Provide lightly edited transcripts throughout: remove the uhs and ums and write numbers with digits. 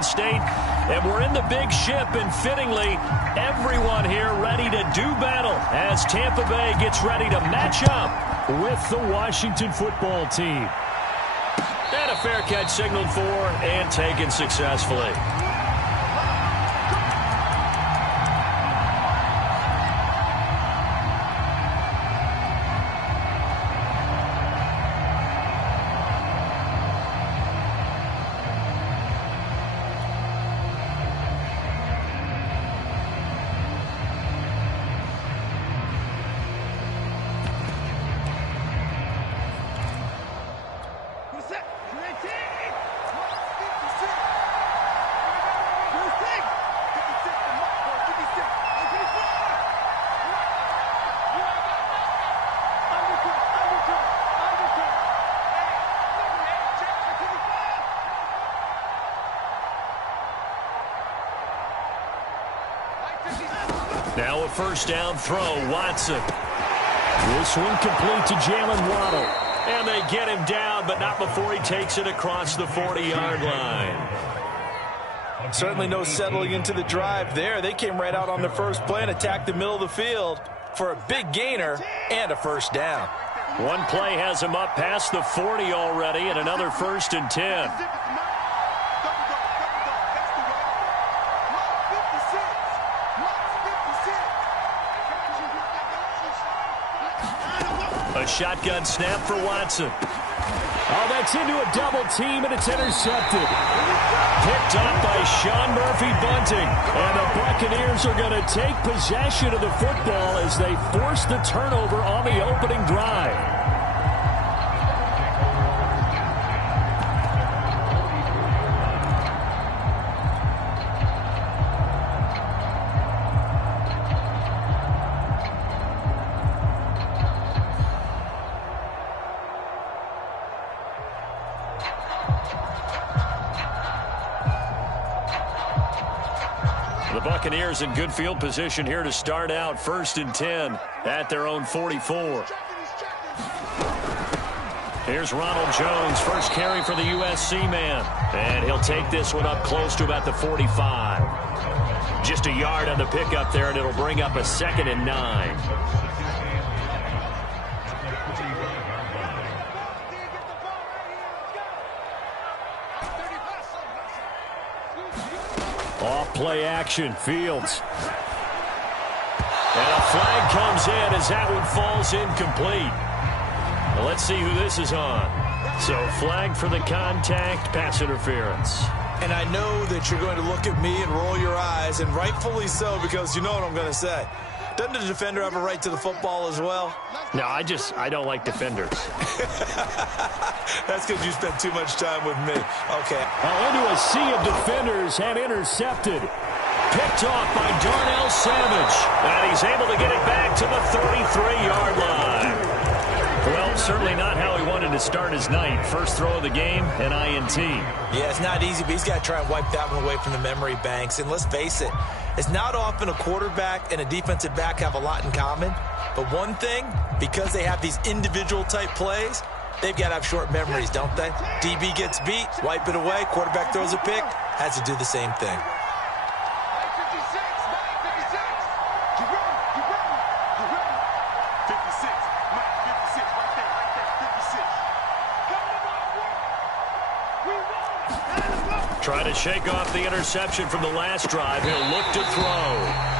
Sunshine State, and we're in the big ship, and fittingly, everyone here ready to do battle as Tampa Bay gets ready to match up with the Washington football team. And a fair catch signaled for and taken successfully. Now a first down throw, Watson. This one complete to Jalen Waddle. And they get him down, but not before he takes it across the 40-yard line. Certainly no settling into the drive there. They came right out on the first play and attacked the middle of the field for a big gainer and a first down. One play has him up past the 40 already, and another 1st and 10. A shotgun snap for Watson. Oh, that's into a double team, and it's intercepted. Picked up by Sean Murphy-Bunting. And the Buccaneers are going to take possession of the football as they force the turnover on the opening drive. The Buccaneers in good field position here to start out 1st and 10 at their own 44. Here's Ronald Jones, first carry for the USC man. And he'll take this one up close to about the 45. Just a yard on the pickup there, and it'll bring up a 2nd and 9. Off-play action, Fields. And a flag comes in as that one falls incomplete. Well, let's see who this is on. So, flag for the contact, pass interference. And I know that you're going to look at me and roll your eyes, and rightfully so, because you know what I'm going to say. Doesn't the defender have a right to the football as well? No, I don't like defenders. That's because you spent too much time with me. Okay. Into a sea of defenders and intercepted. Picked off by Darnell Savage. And he's able to get it back to the 33-yard line. Well, certainly not how he wanted to start his night. First throw of the game, an INT. Yeah, it's not easy, but he's got to try and wipe that one away from the memory banks. And let's face it, it's not often a quarterback and a defensive back have a lot in common. But one thing, because they have these individual type plays, they've got to have short memories, don't they? DB gets beat, wipe it away, quarterback throws a pick, has to do the same thing. Try to shake off the interception from the last drive. He'll look to throw.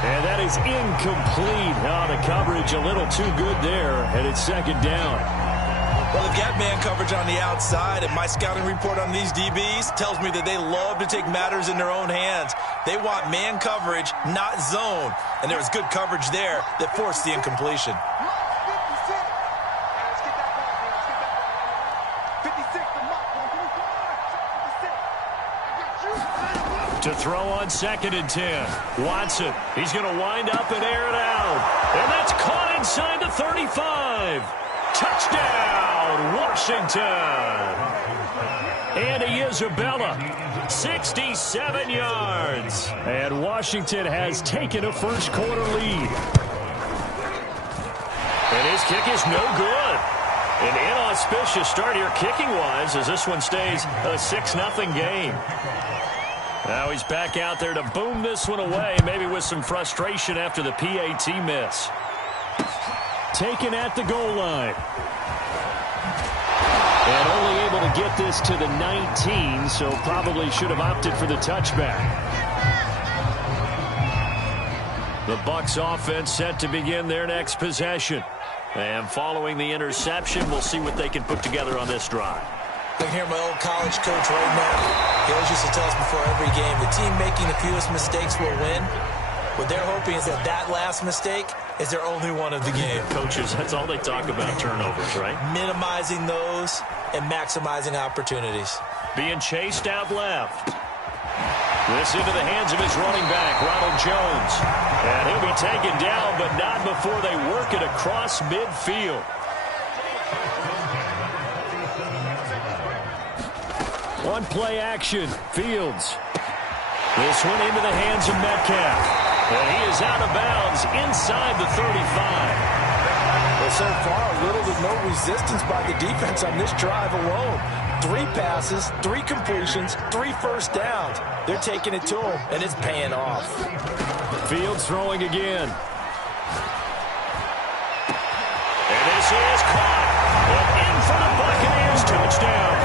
And that is incomplete. Oh, the coverage a little too good there, and it's 2nd down. Well, they've got man coverage on the outside, and my scouting report on these DBs tells me that they love to take matters in their own hands. They want man coverage, not zone. And there was good coverage there that forced the incompletion. To throw on 2nd and 10. Watson, he's going to wind up and air it out. And that's caught inside the 35. Touchdown, Washington. Andy Isabella, 67 yards. And Washington has taken a first-quarter lead. And his kick is no good. An inauspicious start here kicking-wise as this one stays a 6-0 game. Now he's back out there to boom this one away, maybe with some frustration after the PAT miss. Taken at the goal line. And only able to get this to the 19, so probably should have opted for the touchback. The Bucs offense set to begin their next possession. And following the interception, we'll see what they can put together on this drive. I can hear my old college coach right now. He always used to tell us before every game, the team making the fewest mistakes will win. What they're hoping is that last mistake is their only one of the game. Coaches, that's all they talk about, turnovers, right? Minimizing those and maximizing opportunities. Being chased out left. This into the hands of his running back, Ronald Jones. And he'll be taken down, but not before they work it across midfield. One play action, Fields. This one into the hands of Metcalf. And he is out of bounds inside the 35. Well, so far, little to no resistance by the defense on this drive alone. 3 passes, 3 completions, 3 first downs. They're taking it to him, and it's paying off. Fields throwing again. And this is caught. And in for the Buccaneers touchdown.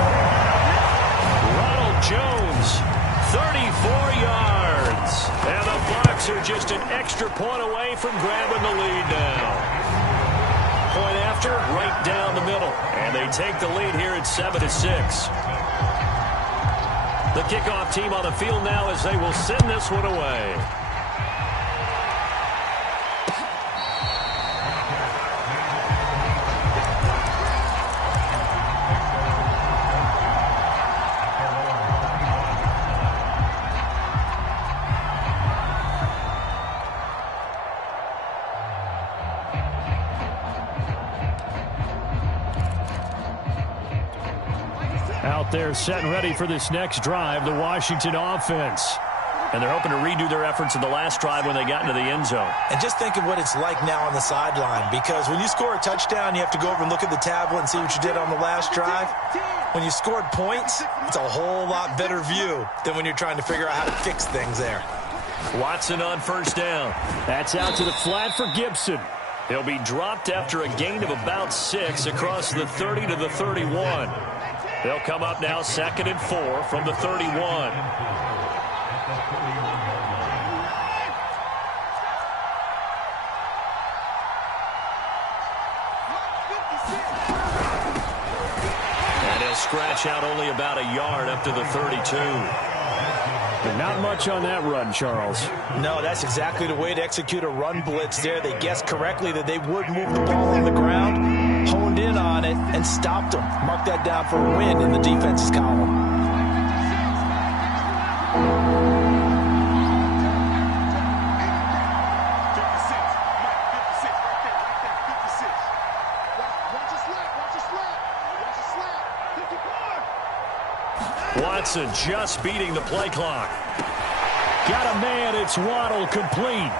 Ronald Jones, 34 yards. And the Bucs are just an extra point away from grabbing the lead now. Point after, right down the middle. And they take the lead here at 7-6. The kickoff team on the field now as they will send this one away. Out there set and ready for this next drive, the Washington offense. And they're hoping to redo their efforts in the last drive when they got into the end zone. And just think of what it's like now on the sideline, because when you score a touchdown, you have to go over and look at the tablet and see what you did on the last drive. When you scored points, it's a whole lot better view than when you're trying to figure out how to fix things there. Watson on first down. That's out to the flat for Gibson. He'll be dropped after a gain of about 6 across the 30 to the 31. They'll come up now 2nd and 4 from the 31. And he'll scratch out only about a yard up to the 32. Not much on that run, Charles. No, that's exactly the way to execute a run blitz there. They guessed correctly that they would move the ball on the ground, honed in on it, and stopped them. Mark that down for a win in the defense's column. Watson just beating the play clock. Got a man, it's Waddle, complete.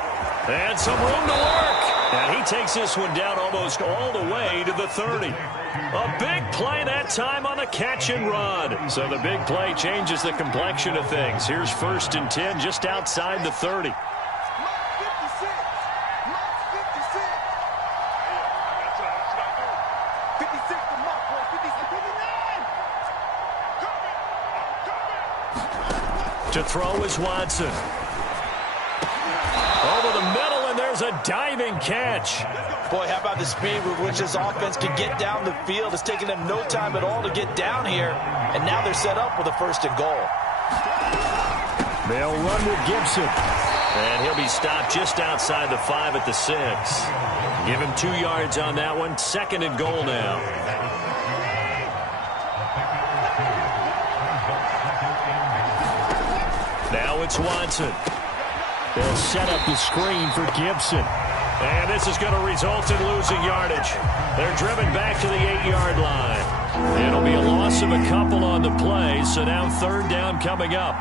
And some room to work. And he takes this one down almost all the way to the 30. A big play that time on the catch and run. So the big play changes the complexion of things. Here's 1st and 10 just outside the 30. To throw is Watson. Over the middle, and there's a diving catch. Boy, how about the speed with which this offense can get down the field? It's taken them no time at all to get down here, and now they're set up with a 1st and goal. They'll run with Gibson. And he'll be stopped just outside the 5 at the 6. Give him 2 yards on that one. 2nd and goal now. Now it's Watson. They'll set up the screen for Gibson. And this is going to result in losing yardage. They're driven back to the 8-yard line. It'll be a loss of a couple on the play, so now 3rd down coming up.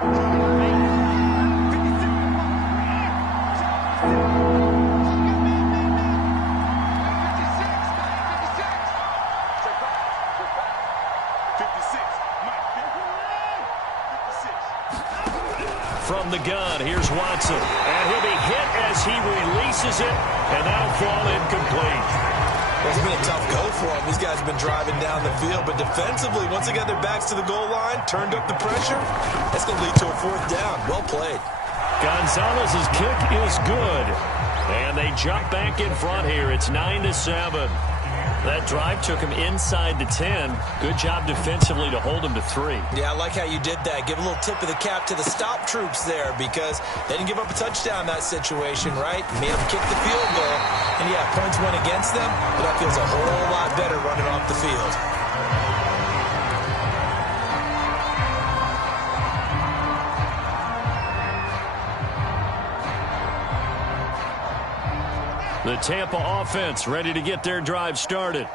from the gun. Here's Watson. And he'll be hit as he releases it, and that'll fall incomplete. Well, it's been a tough go for him. These guys have been driving down the field, but defensively, once they got their backs to the goal line, turned up the pressure, that's going to lead to a 4th down. Well played. Gonzalez's kick is good. And they jump back in front here. It's 9-7. That drive took him inside the 10. Good job defensively to hold him to 3. Yeah, I like how you did that. Give a little tip of the cap to the stop troops there because they didn't give up a touchdown in that situation, right? Made them kick the field goal. And, yeah, points went against them, but that feels a whole lot better running off the field. The Tampa offense ready to get their drive started.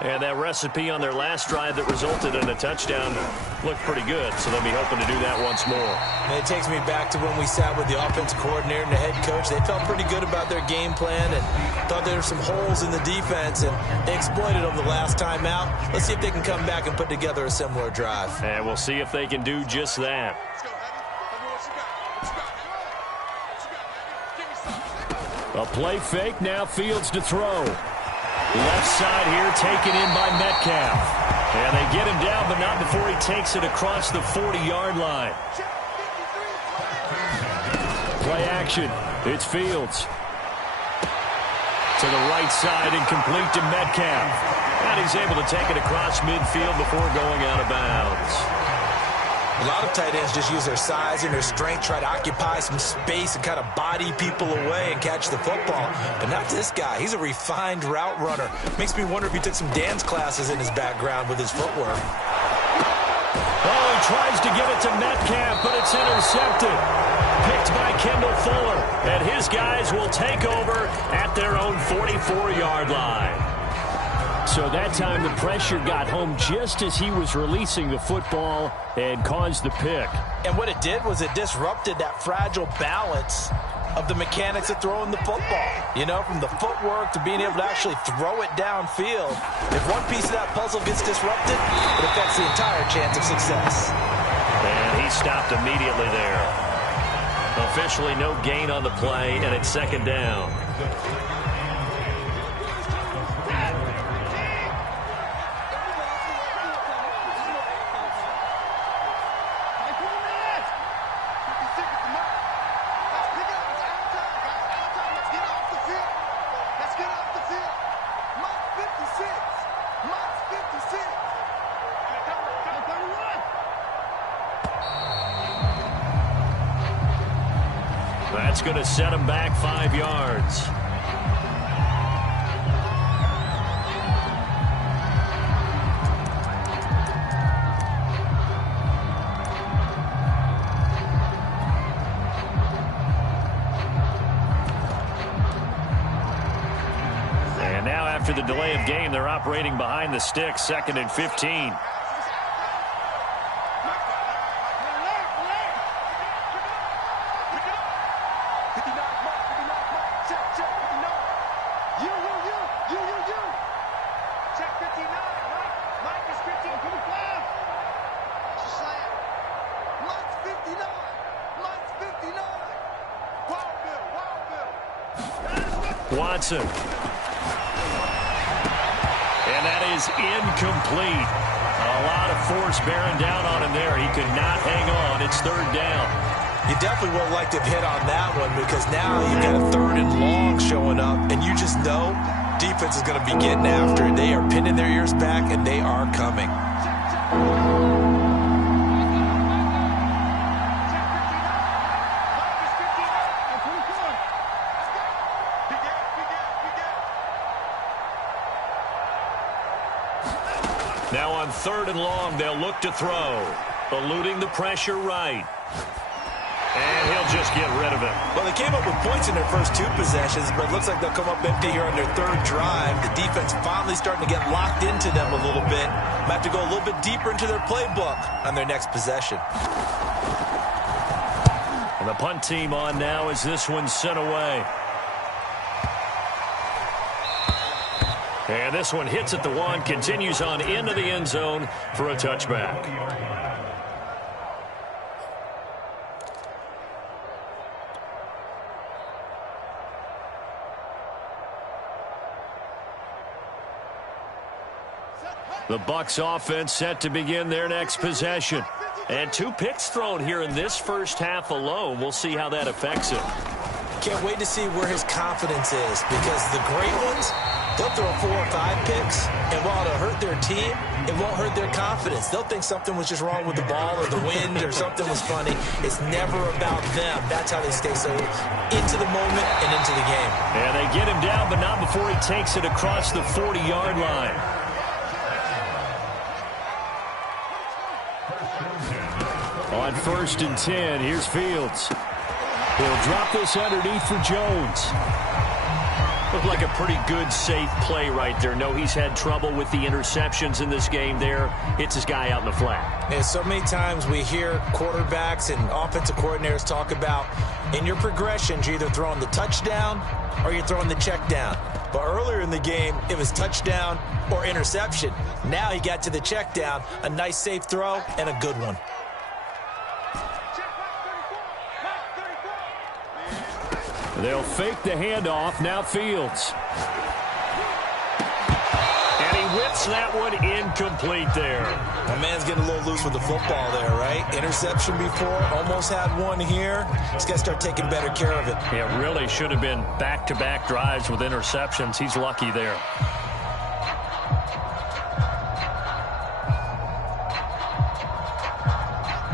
And that recipe on their last drive that resulted in a touchdown looked pretty good, so they'll be hoping to do that once more. And it takes me back to when we sat with the offense coordinator and the head coach. They felt pretty good about their game plan and thought there were some holes in the defense, and they exploited them the last time out. Let's see if they can come back and put together a similar drive. And we'll see if they can do just that. A play fake, now Fields to throw. Left side here taken in by Metcalf. And they get him down, but not before he takes it across the 40-yard line. Play action. It's Fields. To the right side and complete to Metcalf. And he's able to take it across midfield before going out of bounds. A lot of tight ends just use their size and their strength, try to occupy some space and kind of body people away and catch the football. But not this guy. He's a refined route runner. Makes me wonder if he took some dance classes in his background with his footwork. Oh, he tries to give it to Metcalf, but it's intercepted. Picked by Kendall Fuller. And his guys will take over at their own 44-yard line. So that time the pressure got home just as he was releasing the football and caused the pick. And what it did was it disrupted that fragile balance of the mechanics of throwing the football. You know, from the footwork to being able to actually throw it downfield. If one piece of that puzzle gets disrupted, it affects the entire chance of success. And he stopped immediately there. Officially no gain on the play, and it's 2nd down. That's going to set him back 5 yards. And now after the delay of game, they're operating behind the sticks, 2nd and 15. Watson. And that is incomplete. A lot of force bearing down on him there. He could not hang on. It's 3rd down. You definitely would have liked to have hit on that one because now you've got a 3rd and long showing up, and you just know defense is going to be getting after it. They are pinning their ears back, and they are coming. Now on 3rd and long, they'll look to throw. Eluding the pressure right. And he'll just get rid of it. Well, they came up with points in their first 2 possessions, but it looks like they'll come up empty here on their 3rd drive. The defense finally starting to get locked into them a little bit. Might have to go a little bit deeper into their playbook on their next possession. And the punt team on now as this one's sent away. And this one hits at the 1, continues on into the end zone for a touchback. The Bucs offense set to begin their next possession. And 2 picks thrown here in this first half alone. We'll see how that affects him. Can't wait to see where his confidence is, because the great ones, they'll throw 4 or 5 picks, and while it'll hurt their team, it won't hurt their confidence. They'll think something was just wrong with the ball or the wind or something was funny. It's never about them. That's how they stay so into the moment and into the game. And they get him down, but not before he takes it across the 40-yard line. On 1st and 10, here's Fields. He'll drop this underneath for Jones. Looked like a pretty good, safe play right there. No, he's had trouble with the interceptions in this game there. Hits his guy out in the flat. Yeah, so many times we hear quarterbacks and offensive coordinators talk about in your progressions, you're either throwing the touchdown or you're throwing the check down. But earlier in the game, it was touchdown or interception. Now he got to the check down, a nice safe throw and a good one. They'll fake the handoff. Now Fields. And he whips that one incomplete there. My man's getting a little loose with the football there, right? Interception before, almost had one here. He's got to start taking better care of it. It really should have been back-to-back drives with interceptions. He's lucky there.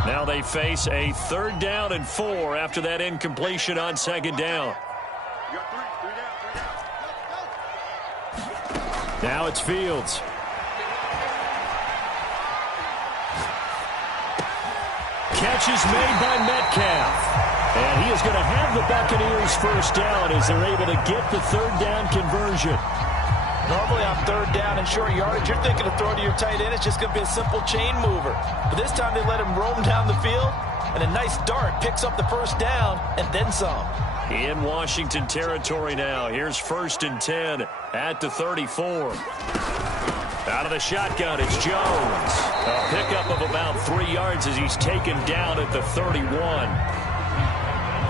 Now they face a 3rd down and 4 after that incompletion on 2nd down. Now it's Fields. Catch is made by Metcalf. And he is going to have the Buccaneers 1st down as they're able to get the 3rd down conversion. Normally on 3rd down and short yardage, you're thinking of throwing to your tight end. It's just going to be a simple chain mover. But this time they let him roam down the field, and a nice dart picks up the 1st down and then some. In Washington territory now. Here's 1st and 10 at the 34. Out of the shotgun, it's Jones. A pickup of about 3 yards as he's taken down at the 31.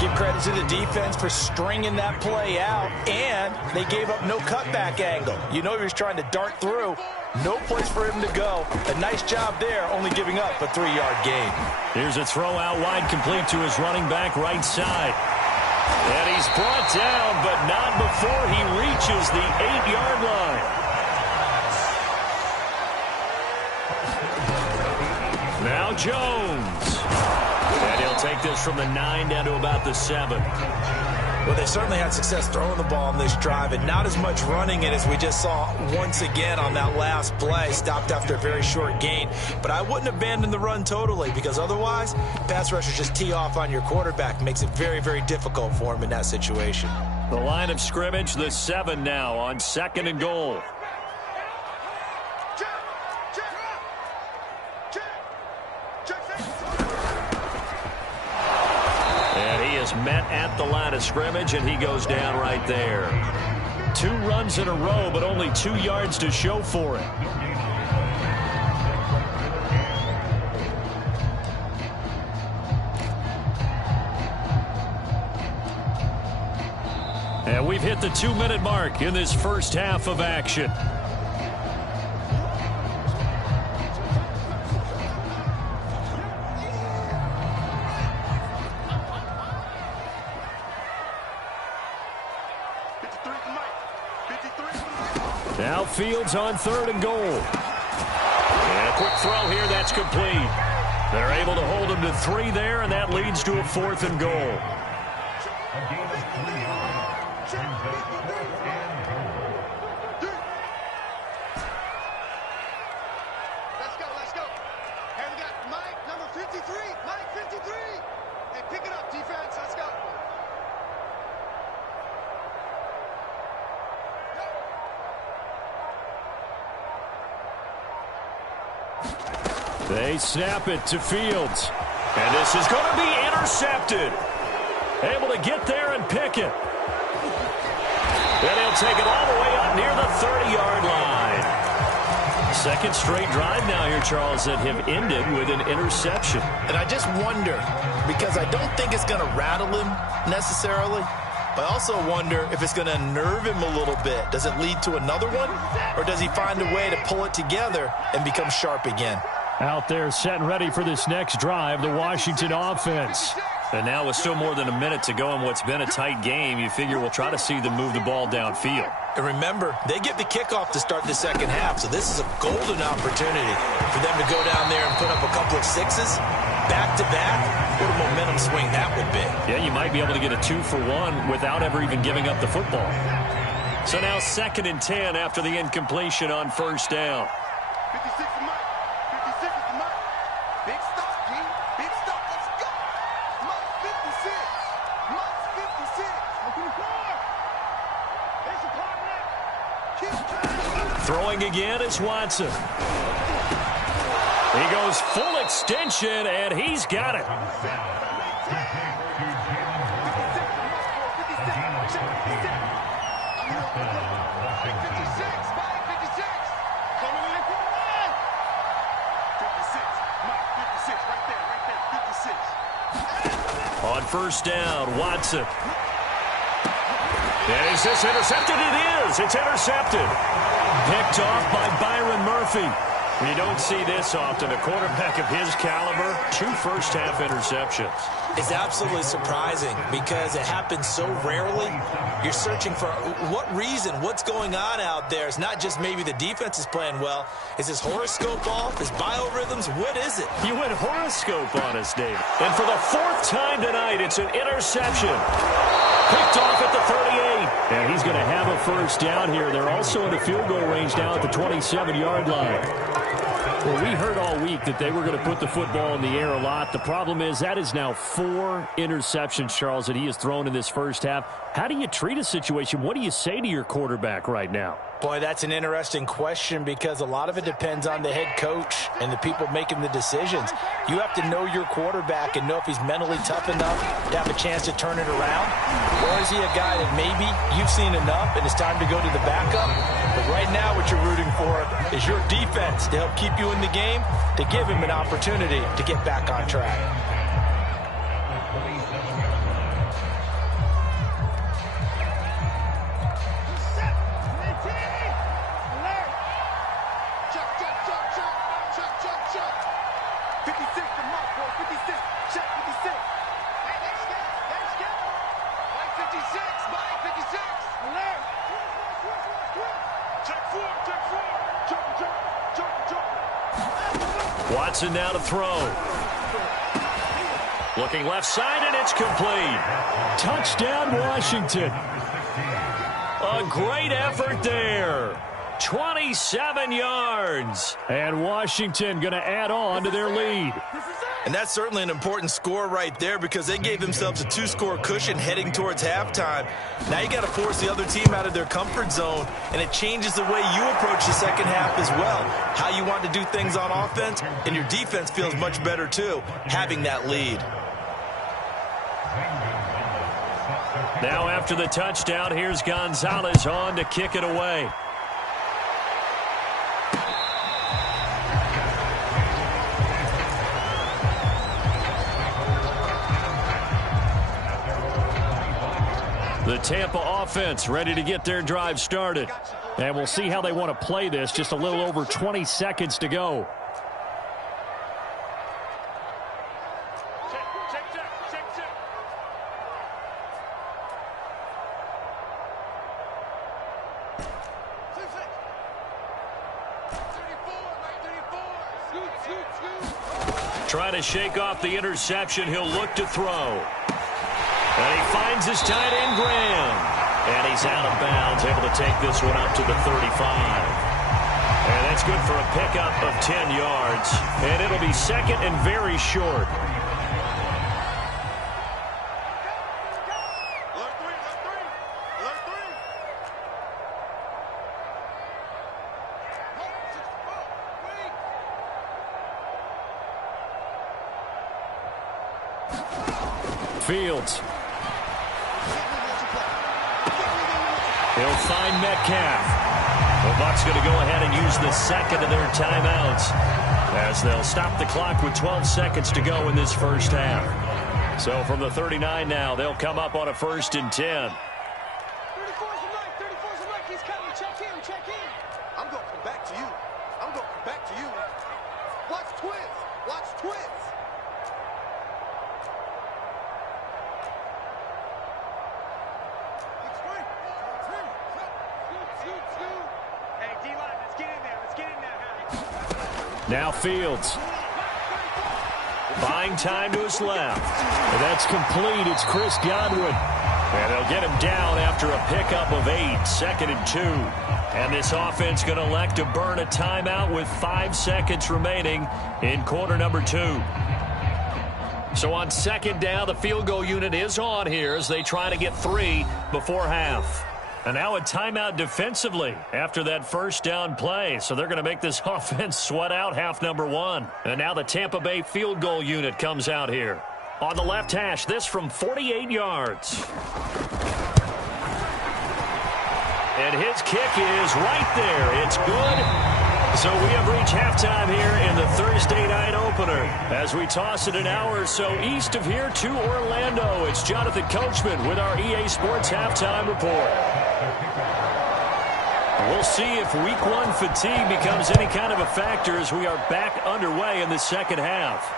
Give credit to the defense for stringing that play out, and they gave up no cutback angle. You know he was trying to dart through. No place for him to go. A nice job there, only giving up a 3-yard gain. Here's a throw out wide, complete to his running back right side. And he's brought down, but not before he reaches the 8-yard line. Now Jones. And he'll take this from the 9 down to about the 7. Well, they certainly had success throwing the ball on this drive, and not as much running it as we just saw once again on that last play. Stopped after a very short gain. But I wouldn't abandon the run totally, because otherwise, pass rushers just tee off on your quarterback. Makes it very, very difficult for him in that situation. The line of scrimmage, the 7 now on 2nd and goal. Met at the line of scrimmage, and he goes down right there. 2 runs in a row, but only 2 yards to show for it. And we've hit the 2-minute mark in this first half of action. Now Fields on 3rd and goal. And a quick throw here, that's complete. They're able to hold him to 3 there, and that leads to a 4th and goal. Let's go. And we got Mike, number 53. Mike, 53. Hey, pick it up, defense. Let's go. They snap it to Fields. And this is going to be intercepted. Able to get there and pick it. And he'll take it all the way up near the 30-yard line. 2nd straight drive now here, Charles, that have ended with an interception. And I just wonder, because I don't think it's going to rattle him necessarily, I also wonder if it's going to unnerve him a little bit. Does it lead to another one? Or does he find a way to pull it together and become sharp again? Out there set and ready for this next drive, the Washington offense. And now with still more than a minute to go in what's been a tight game, you figure we'll try to see them move the ball downfield. And remember, they get the kickoff to start the second half, so this is a golden opportunity for them to go down there and put up a couple of sixes back-to-back. What a momentum swing that would be. Yeah, you might be able to get a 2-for-1 without ever even giving up the football. So now 2nd and 10 after the incompletion on first down. 56 is Mike. 56 is the Mike. Big stop, G. Big stop. Let's go. Mike's 56. Mike's 56. Open the floor. There's the clock now. Throwing again is Watson. He goes full extension, and he's got it. On first down, Watson. And is this intercepted? It is. It's intercepted. Picked off by Byron Murphy. You don't see this often. A quarterback of his caliber, 2 first-half interceptions. It's absolutely surprising because it happens so rarely. You're searching for what reason, what's going on out there. It's not just maybe the defense is playing well. Is his horoscope off? His biorhythms? What is it? You went horoscope on us, David. And for the 4th time tonight, it's an interception. Picked off at the 38. And he's going to have a first down here. They're also in a field goal range now at the 27-yard line. Well, we heard all week that they were going to put the football in the air a lot. The problem is that is now 4 interceptions, Charles, that he has thrown in this first half. How do you treat a situation? What do you say to your quarterback right now? Boy, that's an interesting question because a lot of it depends on the head coach and the people making the decisions. You have to know your quarterback and know if he's mentally tough enough to have a chance to turn it around. Or is he a guy that maybe you've seen enough and it's time to go to the backup? But right now what you're rooting for is your defense to help keep you in the game, to give him an opportunity to get back on track. Watson now to throw. Looking left side, and it's complete. Touchdown, Washington. A great effort there. 27 yards. And Washington going to add on to their lead. And that's certainly an important score right there because they gave themselves a 2-score cushion heading towards halftime. Now you got to force the other team out of their comfort zone, and it changes the way you approach the second half as well. How you want to do things on offense, and your defense feels much better too, having that lead. Now after the touchdown, here's Gonzalez on to kick it away. The Tampa offense ready to get their drive started. And we'll see how they want to play this. Just a little over 20 seconds to go. Try to shake off the interception. He'll look to throw. And he finds his tight end, Graham. And he's out of bounds, able to take this one up to the 35. And that's good for a pickup of 10 yards. And it'll be second and very short. Fields. He'll find Metcalf. The Bucs going to go ahead and use the second of their timeouts as they'll stop the clock with 12 seconds to go in this first half. So from the 39 now, they'll come up on a 1st and 10. 34's the mic. 34's the mic. He's coming. Check in. Check in. I'm going to come back to you. I'm going to come back to you. Watch twins. Watch twins. Hey, D-line, let's get in there. Let's get in there, Harry. Now Fields. Buying time to his left. And that's complete. It's Chris Godwin. And they'll get him down after a pickup of 8, 2nd and 2. And this offense going to elect to burn a timeout with 5 seconds remaining in quarter number 2. So on 2nd down, the field goal unit is on here as they try to get 3 before half. And now a timeout defensively after that 1st down play. So they're going to make this offense sweat out half number 1. And now the Tampa Bay field goal unit comes out here. On the left hash, this from 48 yards. And his kick is right there. It's good. So we have reached halftime here in the Thursday night opener. As we toss it an hour or so east of here to Orlando, it's Jonathan Coachman with our EA Sports Halftime Report. We'll see if Week 1 fatigue becomes any kind of a factor as we are back underway in the second half.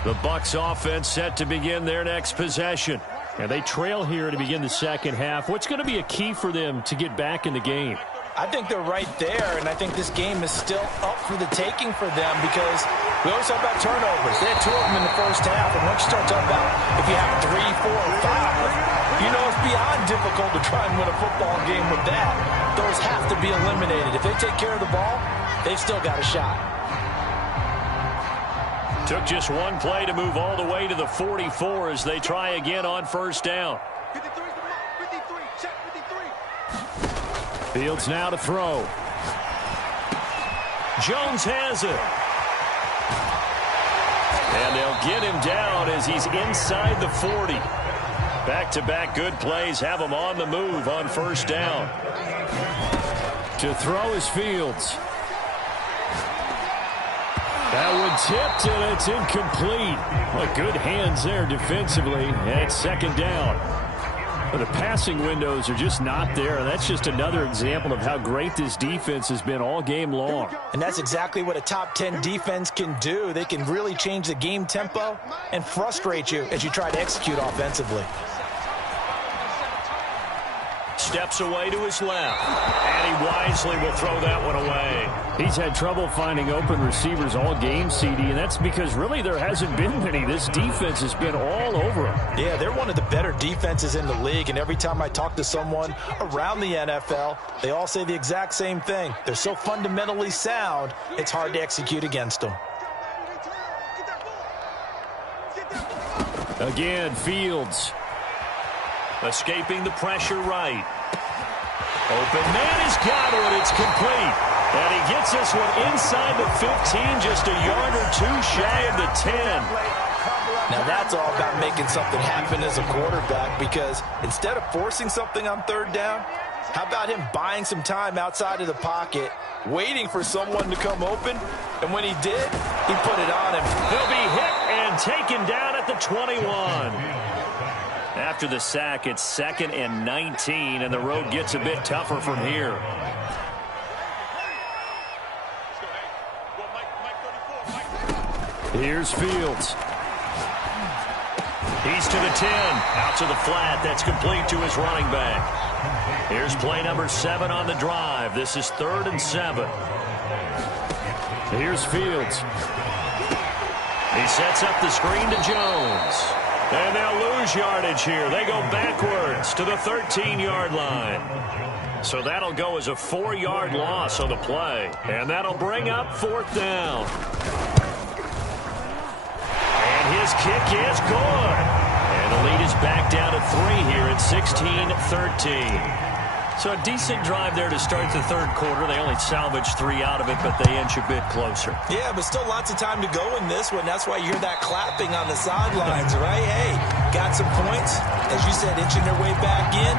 The Bucs offense set to begin their next possession. And they trail here to begin the second half. What's going to be a key for them to get back in the game? I think they're right there, and I think this game is still up for the taking for them because we always talk about turnovers. They had 2 of them in the first half, and once you start talking about if you have 3, 4, or 5, you know it's beyond difficult to try and win a football game with that. Those have to be eliminated. If they take care of the ball, they've still got a shot. Took just one play to move all the way to the 44 as they try again on 1st down. 53's the mic. 53. Check 53. Fields now to throw. Jones has it. And they'll get him down as he's inside the 40. Back-to-back good plays have him on the move on 1st down. To throw is Fields. That one tipped, and it's incomplete. Well, good hands there defensively, and it's 2nd down. Well, the passing windows are just not there, and that's just another example of how great this defense has been all game long. And that's exactly what a top 10 defense can do. They can really change the game tempo and frustrate you as you try to execute offensively. Steps away to his left, and he wisely will throw that one away. He's had trouble finding open receivers all game, CD, and that's because really there hasn't been many. This defense has been all over him. Yeah, they're one of the better defenses in the league, and every time I talk to someone around the NFL, they all say the exact same thing. They're so fundamentally sound, it's hard to execute against them. Again, Fields. Escaping the pressure right. Open man has got it. It's complete. And he gets this one inside the 15, just a yard or 2 shy of the 10. Now that's all about making something happen as a quarterback, because instead of forcing something on 3rd down, how about him buying some time outside of the pocket, waiting for someone to come open, and when he did, he put it on him. He'll be hit and taken down at the 21. After the sack, it's 2nd and 19, and the road gets a bit tougher from here. Here's Fields. He's to the 10, out to the flat. That's complete to his running back. Here's play number 7 on the drive. This is 3rd and 7. Here's Fields. He sets up the screen to Jones. And they'll lose yardage here. They go backwards to the 13-yard line. So that'll go as a 4-yard loss on the play. And that'll bring up 4th down. And his kick is good. And the lead is back down to 3 here at 16-13. So a decent drive there to start the third quarter. They only salvaged 3 out of it, but they inch a bit closer. Yeah, but still lots of time to go in this one. That's why you hear that clapping on the sidelines, right? Hey, got some points. As you said, inching their way back in.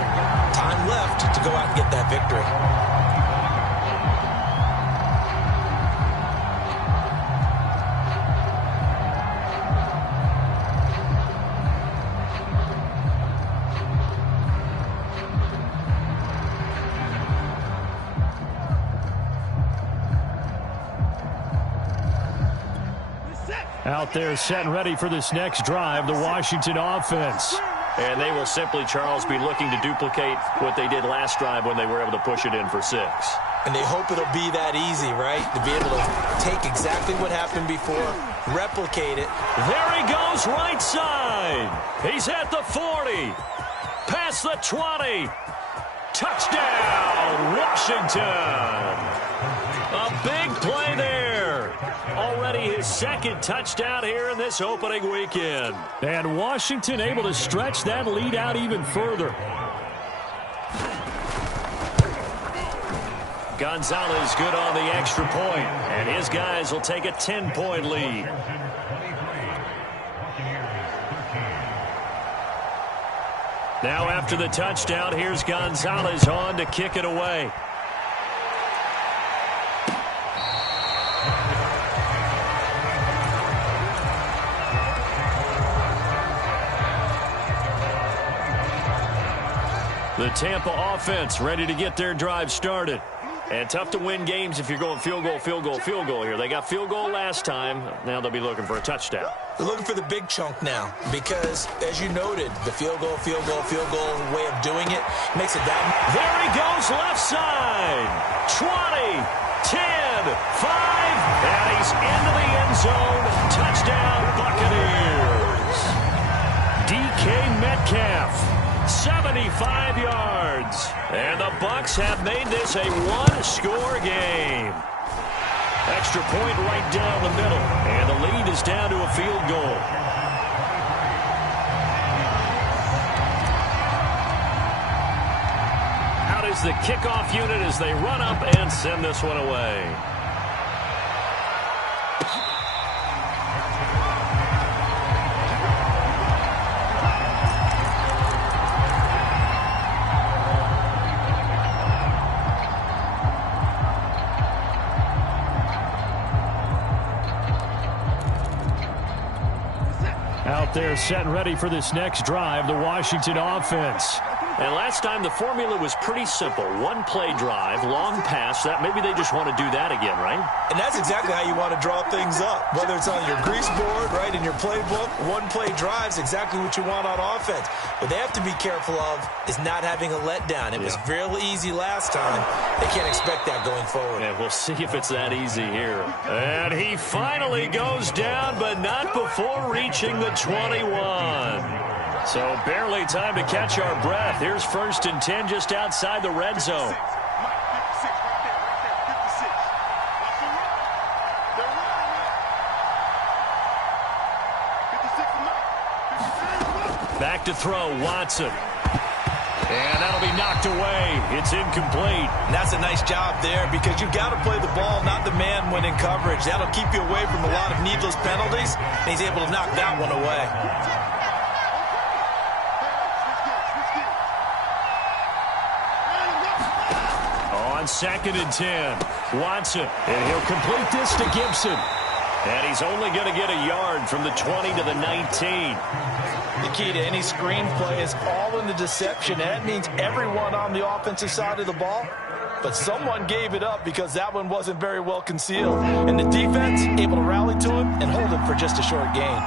Time left to go out and get that victory. Out there set and ready for this next drive, the Washington offense. And they will simply, Charles, be looking to duplicate what they did last drive when they were able to push it in for 6. And they hope it'll be that easy, right? To be able to take exactly what happened before, replicate it. There he goes, right side. He's at the 40. Past the 20. Touchdown, Washington. A big play there. Already his second touchdown here in this opening weekend. And Washington able to stretch that lead out even further. Gonzalez good on the extra point, and his guys will take a 10-point lead. Now after the touchdown, here's Gonzalez on to kick it away. The Tampa offense ready to get their drive started. And tough to win games if you're going field goal, field goal, field goal here. They got field goal last time. Now they'll be looking for a touchdown. They're looking for the big chunk now because, as you noted, the field goal way of doing it makes it that. There he goes, left side. 20, 10, 5, and he's into the end zone. Touchdown, Buccaneers. DK Metcalf. 75 yards. And the Bucs have made this a one-score game. Extra point right down the middle. And the lead is down to a field goal. Out is the kickoff unit as they run up and send this one away. Out there set and ready for this next drive, the Washington offense. And last time the formula was pretty simple. One play drive, long pass. That maybe they just want to do that again, right? And that's exactly how you want to draw things up. Whether it's on your grease board, right, in your playbook, one play drive is exactly what you want on offense. What they have to be careful of is not having a letdown. It was real easy last time. They can't expect that going forward. Yeah, we'll see if it's that easy here. And he finally goes down, but not before reaching the 21. So barely time to catch our breath. Here's 1st and 10 just outside the red zone. Back to throw, Watson. And that'll be knocked away. It's incomplete. And that's a nice job there because you've got to play the ball, not the man when in coverage. That'll keep you away from a lot of needless penalties, and he's able to knock that one away. On 2nd and 10, Watson, and he'll complete this to Gibson. And he's only going to get a yard from the 20 to the 19. The key to any screen play is all in the deception. That means everyone on the offensive side of the ball, but someone gave it up because that one wasn't very well concealed. And the defense able to rally to him and hold him for just a short gain.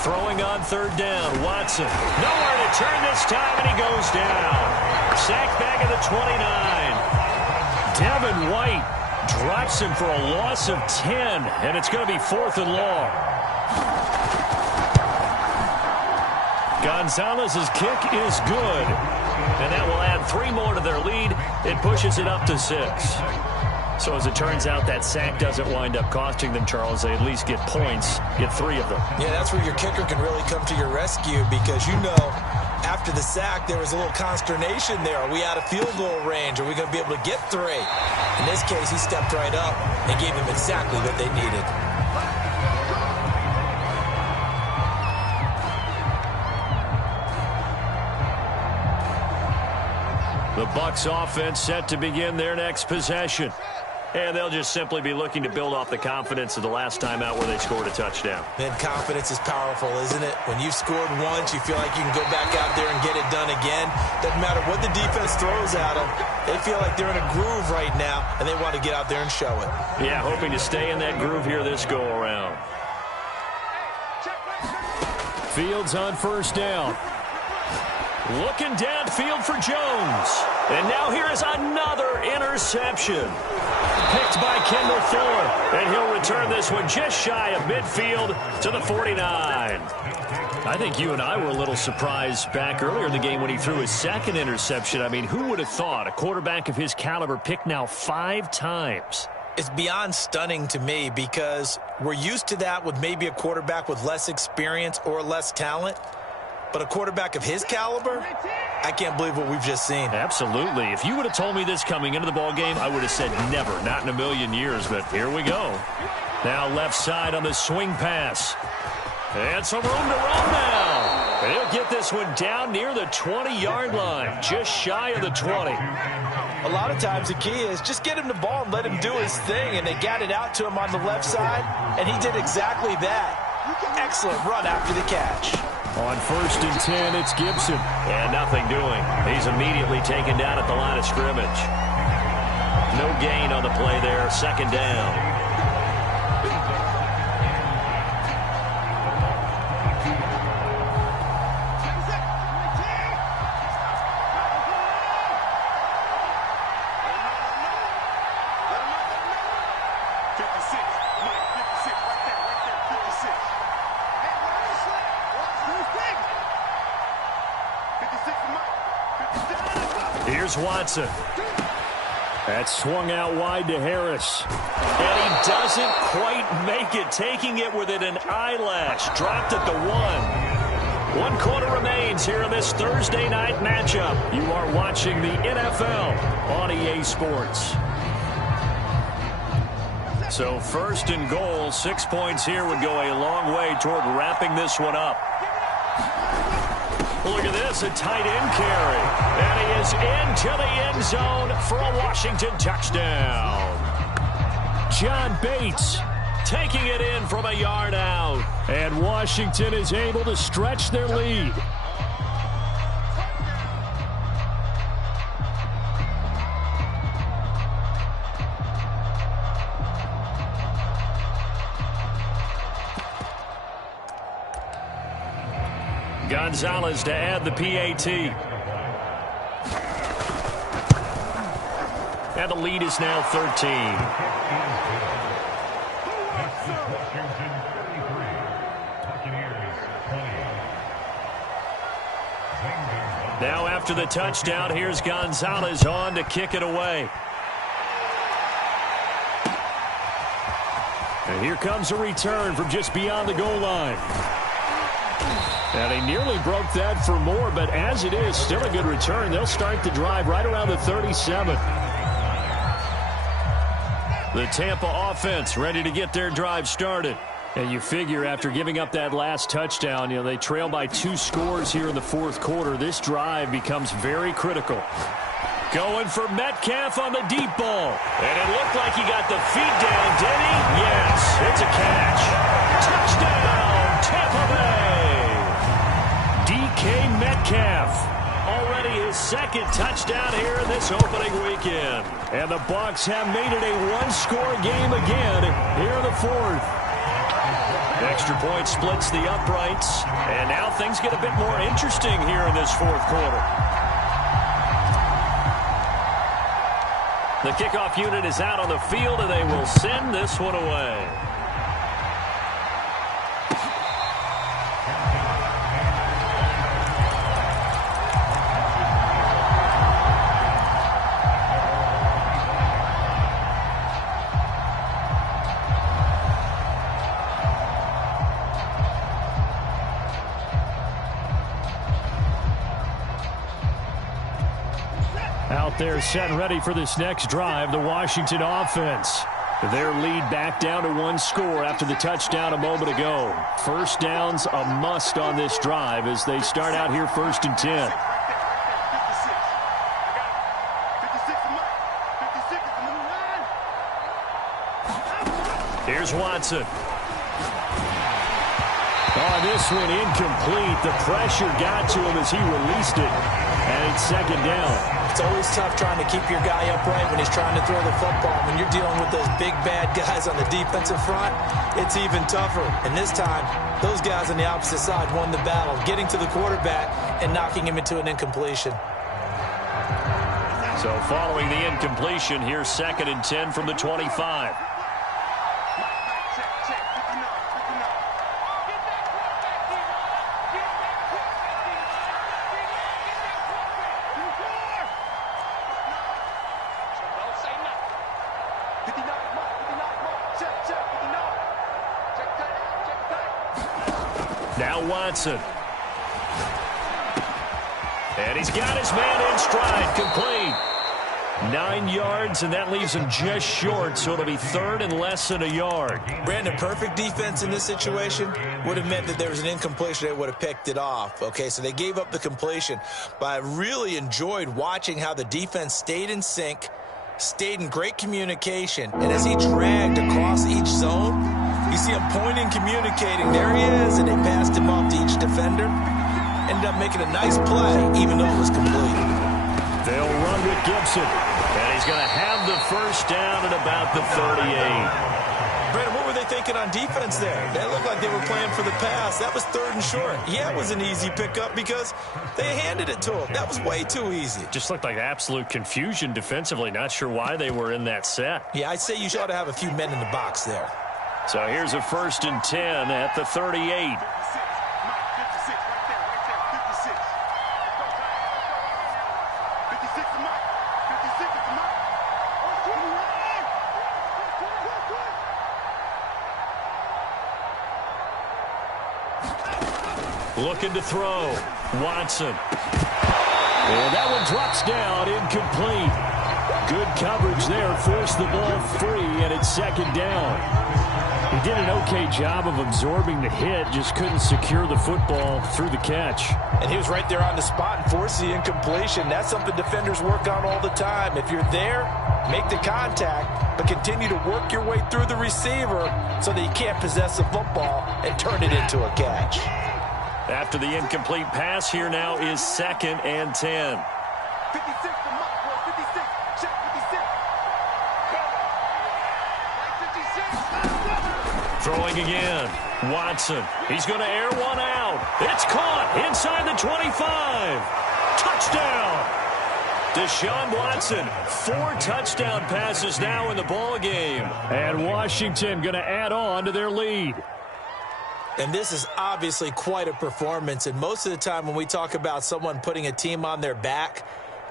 Throwing on 3rd down, Watson. Nowhere to turn this time, and he goes down. Sacked back at the 29. Devin White drops him for a loss of 10, and it's going to be 4th and long. Gonzalez's kick is good, and that will add 3 more to their lead. It pushes it up to 6. So as it turns out, that sack doesn't wind up costing them, Charles. They at least get points, get 3 of them. Yeah, that's where your kicker can really come to your rescue because, after the sack, there was a little consternation there. Are we out of field goal range? Are we going to be able to get 3? In this case, he stepped right up and gave them exactly what they needed. The Bucs offense set to begin their next possession. And they'll just simply be looking to build off the confidence of the last time out where they scored a touchdown. Man, confidence is powerful, isn't it? When you've scored once, you feel like you can go back out there and get it done again. Doesn't matter what the defense throws at them. They feel like they're in a groove right now, and they want to get out there and show it. Yeah, hoping to stay in that groove here this go-around. Fields on first down. Looking downfield for Jones. And now here is another interception. Picked by Kendall Fuller. And he'll return this one just shy of midfield to the 49. I think you and I were a little surprised back earlier in the game when he threw his second interception. I mean, who would have thought a quarterback of his caliber picked now 5 times? It's beyond stunning to me because we're used to that with maybe a quarterback with less experience or less talent. But a quarterback of his caliber, I can't believe what we've just seen. Absolutely. If you would have told me this coming into the ball game, I would have said never, not in a million years. But here we go. Now left side on the swing pass. And some room to run now. And he'll get this one down near the 20-yard line, just shy of the 20. A lot of times the key is just get him the ball and let him do his thing. And they got it out to him on the left side, and he did exactly that. Excellent run after the catch. On first and 10, it's Gibson. And nothing doing. He's immediately taken down at the line of scrimmage. No gain on the play there. Second down. Here's Watson. That's swung out wide to Harris. And he doesn't quite make it, taking it within an eyelash. Dropped at the 1. 1 quarter remains here in this Thursday night matchup. You are watching the NFL on EA Sports. So first and goal, 6 points here would go a long way toward wrapping this one up. Look at this, a tight end carry. And he is into the end zone for a Washington touchdown. John Bates taking it in from a yard out. And Washington is able to stretch their lead. Gonzalez to add the PAT. And the lead is now 13. Now after the touchdown, here's Gonzalez on to kick it away. And here comes a return from just beyond the goal line. And he nearly broke that for more, but as it is, still a good return. They'll start the drive right around the 37. The Tampa offense ready to get their drive started. And you figure after giving up that last touchdown, they trail by 2 scores here in the fourth quarter. This drive becomes very critical. Going for Metcalf on the deep ball. And it looked like he got the feet down, did he? Yes, it's a catch. Touchdown, Tampa Bay. DK Metcalf, already his second touchdown here in this opening weekend. And the Bucs have made it a 1-score game again here in the fourth. Extra point splits the uprights. And now things get a bit more interesting here in this fourth quarter. The kickoff unit is out on the field, and they will send this one away. Out there set and ready for this next drive, the Washington offense. Their lead back down to 1 score after the touchdown a moment ago. First down's a must on this drive as they start out here 1st and 10. Here's Watson. Oh, this one incomplete. The pressure got to him as he released it. And it's 2nd down. It's always tough trying to keep your guy upright when he's trying to throw the football. When you're dealing with those big, bad guys on the defensive front, it's even tougher. And this time, those guys on the opposite side won the battle, getting to the quarterback and knocking him into an incompletion. So following the incompletion, here's 2nd and 10 from the 25. Now Watson. And he's got his man in stride, complete. 9 yards, and that leaves him just short, so it'll be 3rd and less than a yard. Brandon, perfect defense in this situation would have meant that there was an incompletion. They would have picked it off. Okay, so they gave up the completion. But I really enjoyed watching how the defense stayed in sync, stayed in great communication. And as he dragged across each zone, you see him pointing, communicating. There he is, and they passed him off to each defender. Ended up making a nice play, even though it was complete. They'll run with Gibson. And he's going to have the first down at about the 38. Brandon, what were they thinking on defense there? They looked like they were playing for the pass. That was 3rd and short. Yeah, it was an easy pickup because they handed it to him. That was way too easy. Just looked like absolute confusion defensively. Not sure why they were in that set. Yeah, I'd say you ought to have a few men in the box there. So here's a 1st and 10 at the 38. Looking to throw. Watson. And that one drops down, incomplete. Good coverage there, forced the ball free, and it's 2nd down. He did an okay job of absorbing the hit, just couldn't secure the football through the catch. And he was right there on the spot and forced the incompletion. That's something defenders work on all the time. If you're there, make the contact, but continue to work your way through the receiver so that you can't possess the football and turn it into a catch. After the incomplete pass, here now is 2nd and 10. 56 to Mike, boy, 56. Check 56. Throwing again. Watson. He's going to air one out. It's caught inside the 25. Touchdown. Deshaun Watson, 4 touchdown passes now in the ball game. And Washington going to add on to their lead. And this is obviously quite a performance. And most of the time when we talk about someone putting a team on their back,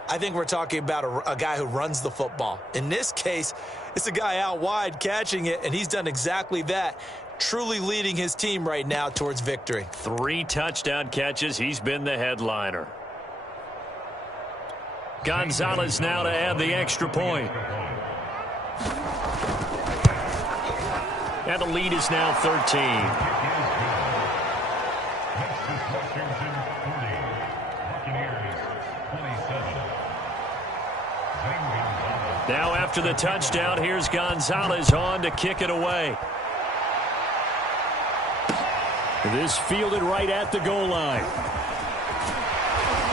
I think we're talking about a guy who runs the football. In this case, it's a guy out wide catching it, and he's done exactly that, truly leading his team right now towards victory. 3 touchdown catches. He's been the headliner. Gonzalez now to add the extra point. And the lead is now 13. Now after the touchdown, here's Gonzalez on to kick it away. This fielded right at the goal line.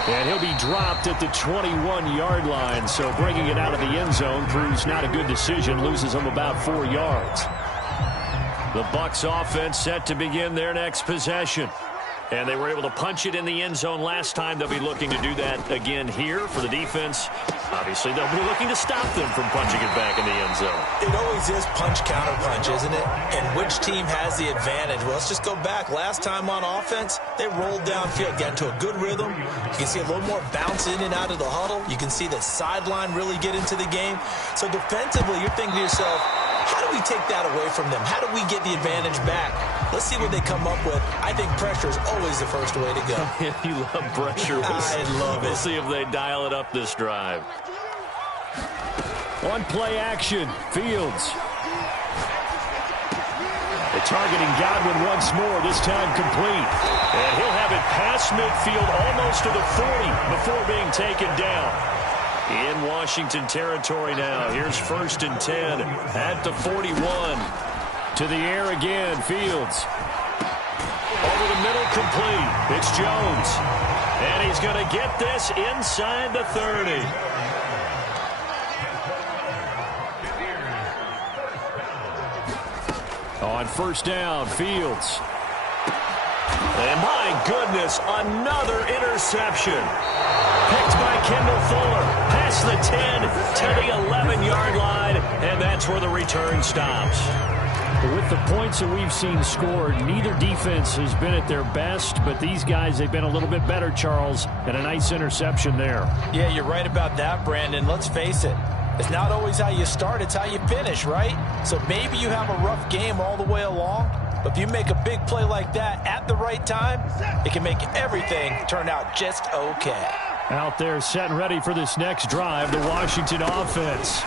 And he'll be dropped at the 21-yard line, so bringing it out of the end zone proves not a good decision, loses him about 4 yards. The Bucs offense set to begin their next possession. And they were able to punch it in the end zone last time. They'll be looking to do that again here for the defense. Obviously, they'll be looking to stop them from punching it back in the end zone. It always is punch-counter-punch, isn't it? And which team has the advantage? Well, let's just go back. Last time on offense, they rolled downfield, got into a good rhythm. You can see a little more bounce in and out of the huddle. You can see the sideline really get into the game. So defensively, you're thinking to yourself, how do we take that away from them? How do we get the advantage back? Let's see what they come up with. I think pressure is always the first way to go. You love pressure. I love it. We'll see if they dial it up this drive. On play action, Fields. The targeting Godwin once more, this time complete. And he'll have it past midfield almost to the 40 before being taken down. In Washington territory now. Here's 1st and 10 at the 41. To the air again, Fields. Over the middle, complete. It's Jones. And he's going to get this inside the 30. On 1st down, Fields. And my goodness, another interception. Picked by Kendall Fuller. Past the 10 to the 11-yard line. And that's where the return stops. With the points that we've seen scored, neither defense has been at their best, but these guys, they've been a little bit better, Charles, and a nice interception there. Yeah, you're right about that, Brandon. Let's face it. It's not always how you start, it's how you finish, right? So maybe you have a rough game all the way along, but if you make a big play like that at the right time, it can make everything turn out just okay. Out there set and ready for this next drive, the Washington offense.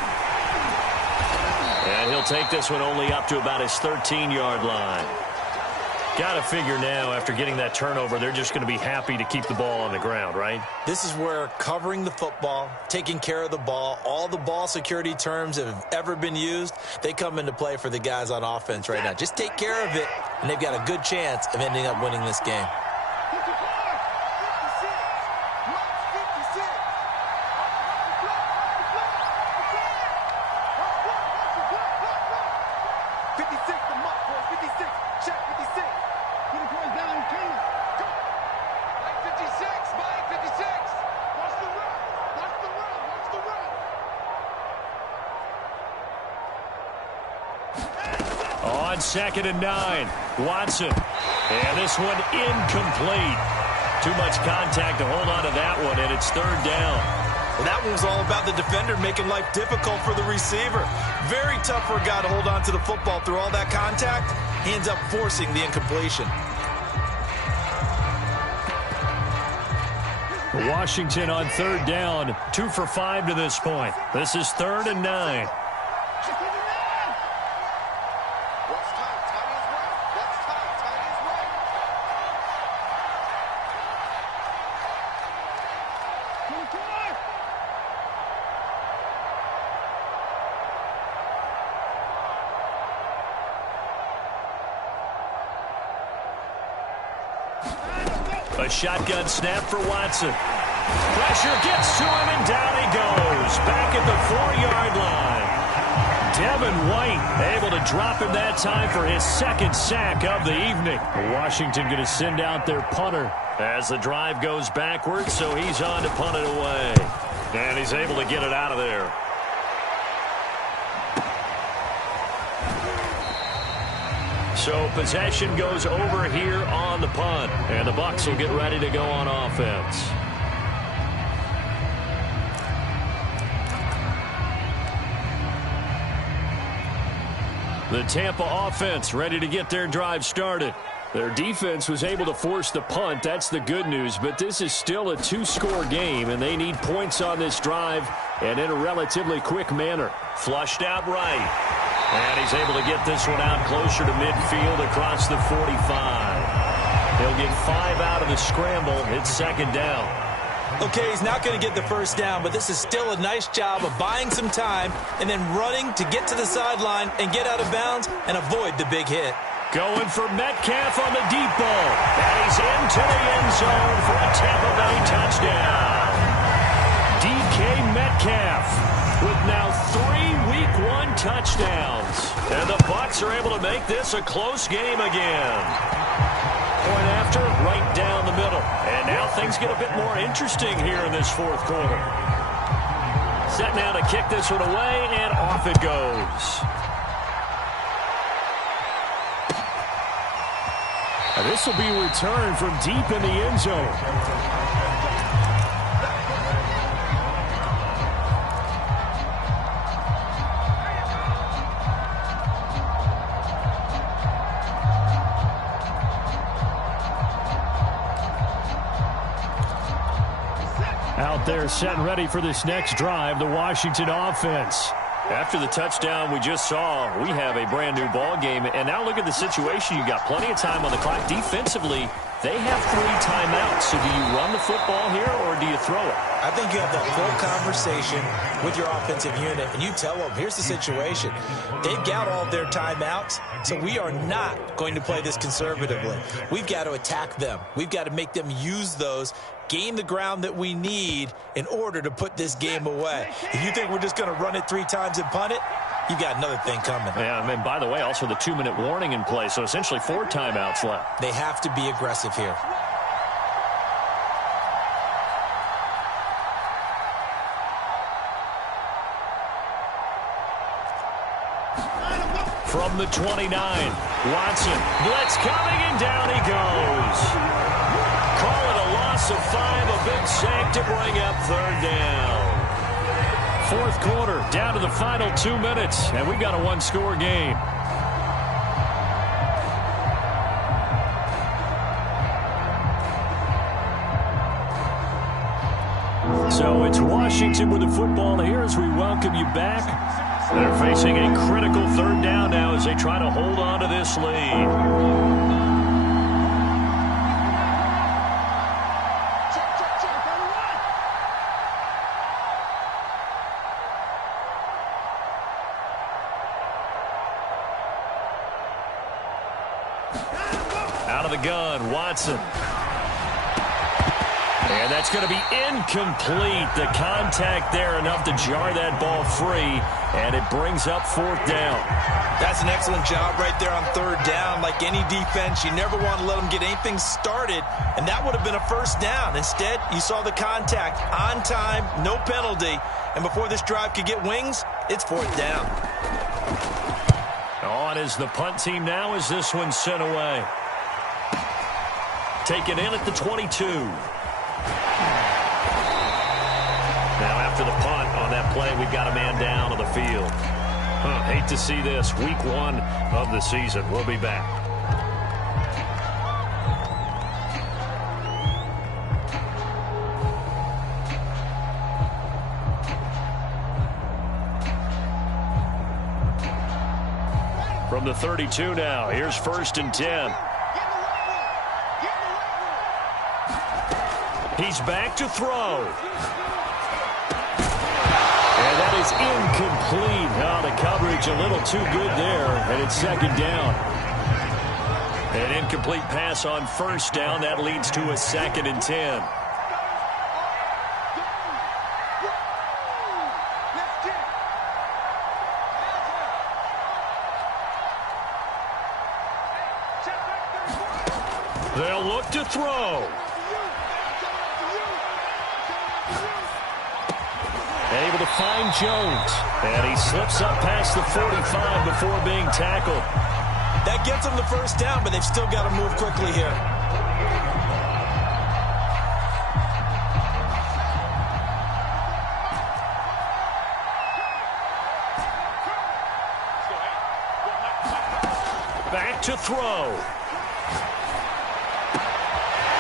And he'll take this one only up to about his 13-yard line. Got to figure now, after getting that turnover, they're just going to be happy to keep the ball on the ground, right? This is where covering the football, taking care of the ball, all the ball security terms that have ever been used, they come into play for the guys on offense right now. Just take care of it, and they've got a good chance of ending up winning this game. 2nd and 9. Watson. And this one incomplete. Too much contact to hold on to that one, and it's 3rd down. Well, that one was all about the defender making life difficult for the receiver. Very tough for a guy to hold on to the football through all that contact. He ends up forcing the incompletion. Washington on 3rd down. 2 for 5 to this point. This is 3rd and 9. A shotgun snap for Watson. Pressure gets to him, and down he goes. Back at the 4-yard line. Devin White able to drop him that time for his 2nd sack of the evening. Washington going to send out their punter as the drive goes backwards, so he's on to punt it away. And he's able to get it out of there. So possession goes over here on the punt. And the Bucs will get ready to go on offense. The Tampa offense ready to get their drive started. Their defense was able to force the punt. That's the good news. But this is still a 2-score game, and they need points on this drive and in a relatively quick manner. Flushed out right. And he's able to get this one out closer to midfield across the 45. He'll get 5 out of the scramble. It's 2nd down. Okay, he's not going to get the 1st down, but this is still a nice job of buying some time and then running to get to the sideline and get out of bounds and avoid the big hit. Going for Metcalf on the deep ball. And he's into the end zone for a Tampa Bay touchdown. DK Metcalf with now 3 Week 1 touchdowns. And the Bucs are able to make this a close game again. Point after, right down the middle. And now things get a bit more interesting here in this 4th quarter. Set now to kick this one away, and off it goes. And this will be returned from deep in the end zone. Out there set and ready for this next drive, the Washington offense. After the touchdown we just saw, we have a brand new ball game. And now look at the situation. You got plenty of time on the clock. Defensively, they have 3 timeouts. So do you run the football here or do you throw it? I think you have that full conversation with your offensive unit, and you tell them, here's the situation. They've got all of their timeouts, so we are not going to play this conservatively. We've got to attack them. We've got to make them use those, gain the ground that we need in order to put this game away. If you think we're just going to run it 3 times and punt it, you've got another thing coming. Yeah, and by the way, also the 2-minute warning in play, so essentially 4 timeouts left. They have to be aggressive here. From the 29, Watson, blitz coming, and down he goes. Call it a loss of 5, a big sack to bring up 3rd down. 4th quarter, down to the final 2 minutes, and we've got a 1-score game. So it's Washington with the football here as we welcome you back. They're facing a critical 3rd down now as they try to hold on to this lead. Out of the gun, Watson. And that's going to be incomplete. The contact there enough to jar that ball free, and it brings up 4th down. That's an excellent job right there on 3rd down. Like any defense, you never want to let them get anything started, and that would have been a 1st down. Instead, you saw the contact on time, no penalty, and before this drive could get wings, it's 4th down. On is the punt team now as this one's sent away. Taken in at the 22. Now after the punt on that play, we've got a man down on the field. Hate to see this. Week 1 of the season. We'll be back. From the 32 now, here's 1st and 10. He's back to throw. And that is incomplete. Now the coverage a little too good there, and it's 2nd down. An incomplete pass on 1st down. That leads to a 2nd and 10. They'll look to throw. Able to find Jones. And he slips up past the 45 before being tackled. That gets them the 1st down, but they've still got to move quickly here. Back to throw.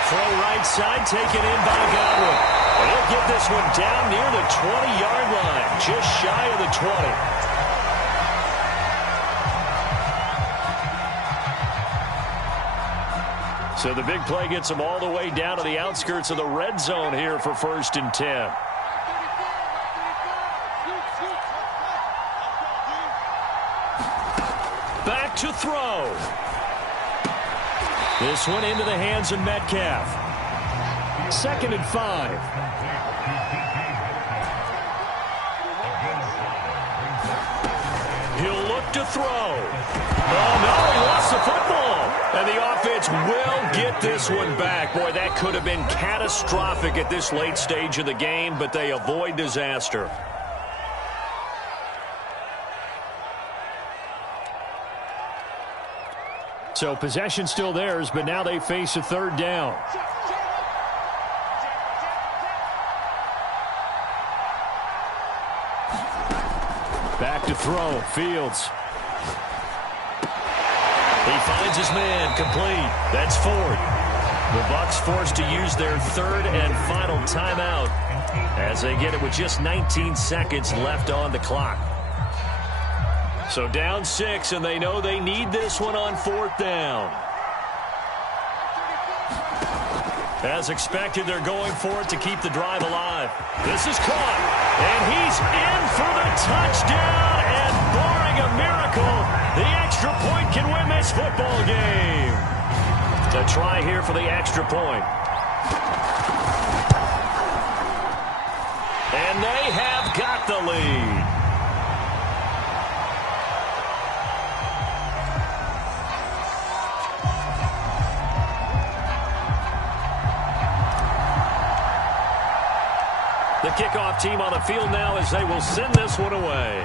Throw right side, taken in by Godwin. He'll get this one down near the 20-yard line, just shy of the 20. So the big play gets them all the way down to the outskirts of the red zone here for 1st and 10. Back to throw. This one into the hands of Metcalf. 2nd and 5. He'll look to throw. Oh, no, he lost the football. And the offense will get this one back. Boy, that could have been catastrophic at this late stage of the game, but they avoid disaster. So possession still theirs, but now they face a 3rd down. Back to throw. Fields. He finds his man. Complete. That's 4th. The Bucs forced to use their 3rd and final timeout as they get it with just 19 seconds left on the clock. So down 6, and they know they need this one on 4th down. As expected, they're going for it to keep the drive alive. This is caught, and he's in for the touchdown, and barring a miracle, the extra point can win this football game. A try here for the extra point. And they have got the lead. The kickoff team on the field now as they will send this one away.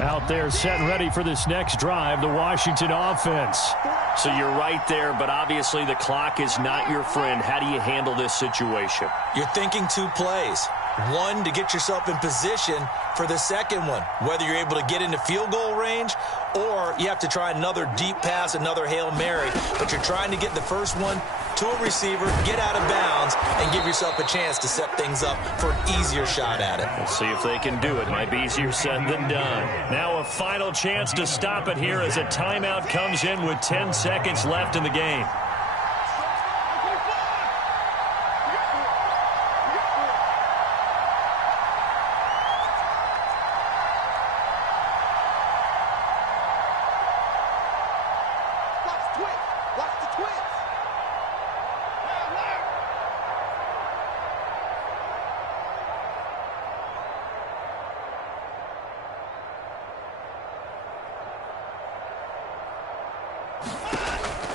Out there set and ready for this next drive, the Washington offense. So you're right there, but obviously the clock is not your friend. How do you handle this situation? You're thinking 2 plays. One, to get yourself in position for the second one, whether you're able to get into field goal range or you have to try another deep pass, another Hail Mary. But you're trying to get the first one to a receiver, get out of bounds, and give yourself a chance to set things up for an easier shot at it. We'll see if they can do it. Might be easier said than done. Now a final chance to stop it here as a timeout comes in with 10 seconds left in the game.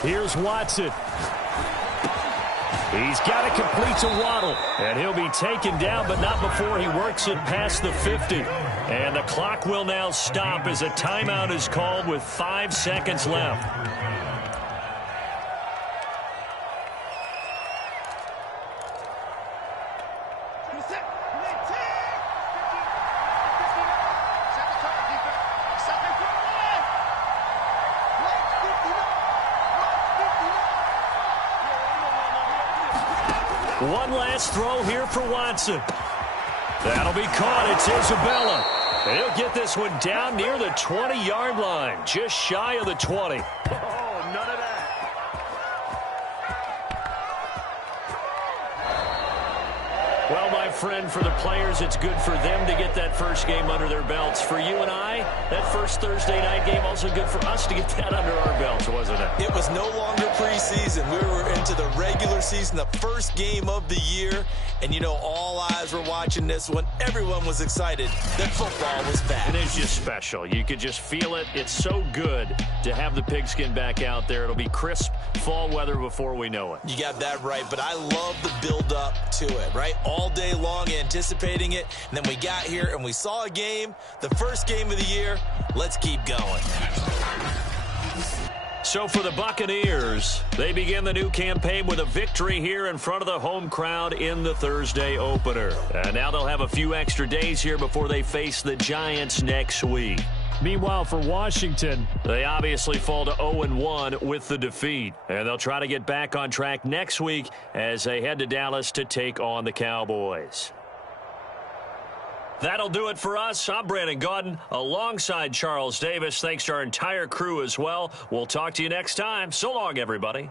Here's Watson. He's got to complete to Waddle, and he'll be taken down, but not before he works it past the 50. And the clock will now stop as a timeout is called with 5 seconds left. One last throw here for Watson. That'll be caught. It's Isabella. And he'll get this one down near the 20-yard line, just shy of the 20. Oh, none of that. Well, my friend, for the players, it's good for them to get that first game under their belts. For you and I, that first Thursday night game, also good for us to get that under our belts, wasn't it? It was no longer preseason. We were into the regular season, the first game of the year. And, you know, all eyes were watching this one. Everyone was excited that football was back. It is just special. You could just feel it. It's so good to have the pigskin back out there. It'll be crisp fall weather before we know it. You got that right, but I love the build-up to it, right? All day long anticipating it, and then we got here and we saw a game, the first game of the year. Let's keep going. So for the Buccaneers, they begin the new campaign with a victory here in front of the home crowd in the Thursday opener. And now they'll have a few extra days here before they face the Giants next week. Meanwhile, for Washington, they obviously fall to 0-1 with the defeat. And they'll try to get back on track next week as they head to Dallas to take on the Cowboys. That'll do it for us. I'm Brandon Gaudin alongside Charles Davis. Thanks to our entire crew as well. We'll talk to you next time. So long, everybody.